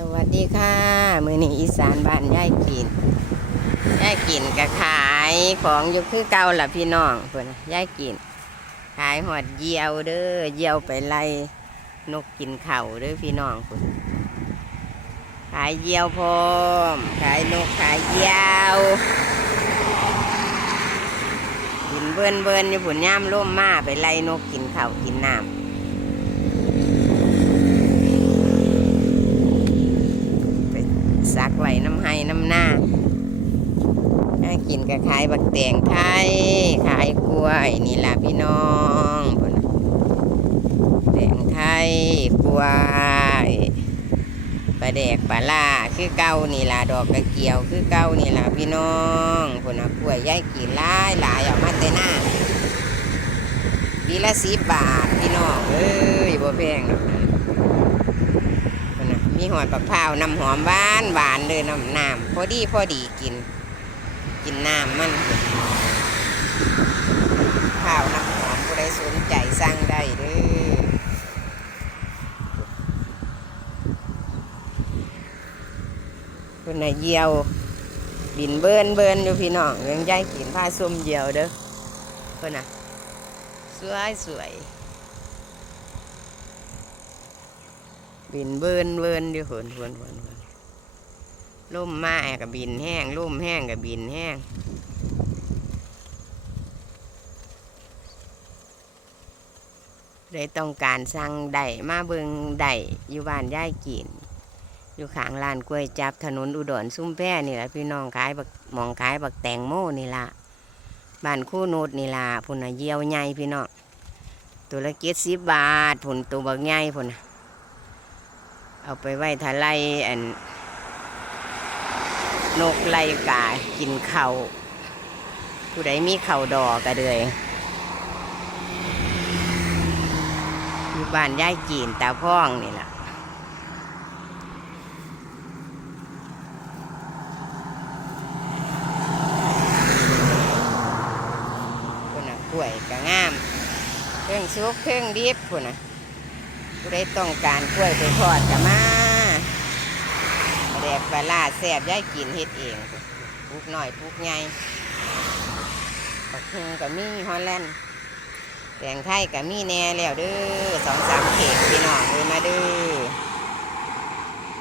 สวัสดีค่ะ มือนี้อีสานบ้านย่ายกินย่ายกินก็ขายของอยู่คือเก่าล่ะพี่น้องเพิ่นน่ะย่ายกิน ขายหอดเยี่ยวเด้อเยี่ยวไปไล่นกกินเข่าเด้อพี่น้องเพิ่นขายเยี่ยวพร้อม ขายนกขายเยี่ยวกินเบิ่นเบิ่นอยู่ผุนย่ามร่มมาไปไล่นกกินเข่ากินน้ำ ไปซักไว้น้ำไห้น้ำหน้าน่า กินก็ขายบักแตงไทยขายกล้วยนี่ล่ะพี่น้องคนน่ะแตงไทยกล้วยปลาแดกปลาล่าคือเก้านี่ล่ะดอกกระเกียวคือเก้านี่ล่ะพี่น้องพุ่นน่ะกล้วยย่ายกินหลายหลายเอามาแต่หน้าปีละสิบบาทพี่น้องเอ้ยบ่แพงหรอกมีหอยปักพราน้ำหอมหวานหวานเลยน้ำน้ำพอดีพอดีกิน กินน้ำมันข้าวน้ำหอมผู้ใดสนใจสั่งได้เด้อคุณน่ะเยี่ยว บินเบินเบินอยู่พี่น้องยังย้ายกินผ้าส้มเยี่ยวเด้อเพื่นน่ะ สวยสวยบินเบินเบินอยู่ฝนฝนฝนฝน ล่มมากับบินแห้งล่มแห้งกับบินแห้งเลยต้องการสั่งได้มาเบิงได้อยู่บ้านย่ายกินอยู่ขางลานกล้วยจับถนนอุดรซุ้มแพร่นี่แหละพี่น้องขายบักหมองขายบักแตงโมนี่ละบ้านคู่นูดนี่ละพุ่นเยี่ยวใหญ่พี่น้องตัวละเกียสิบบาทพุ่นตัวบักใหญ่พุ่นเอาไปไว้ทะไลอัน นกไล่กากินเขาวผู้ใดมีเข่าดอกก็เลยอยู่บ้านย่ายจีนตาพ่องนี่แหละคนน่ะกล้วยก็งามเครื่องซุปเครื่องดิบคนน่ะผู้ใดต้องการกล้วยไปทอดก็มา ปลาลาแสบย่ายกินเฮ็ดเองปลูกหน่อยปลูกใหญ่ปักฮุงกับมีฮอลแลนด์แตงไทยกับมีแน่แล้วเด้อสองสามเขตพี่น้องเลยมาเด้อ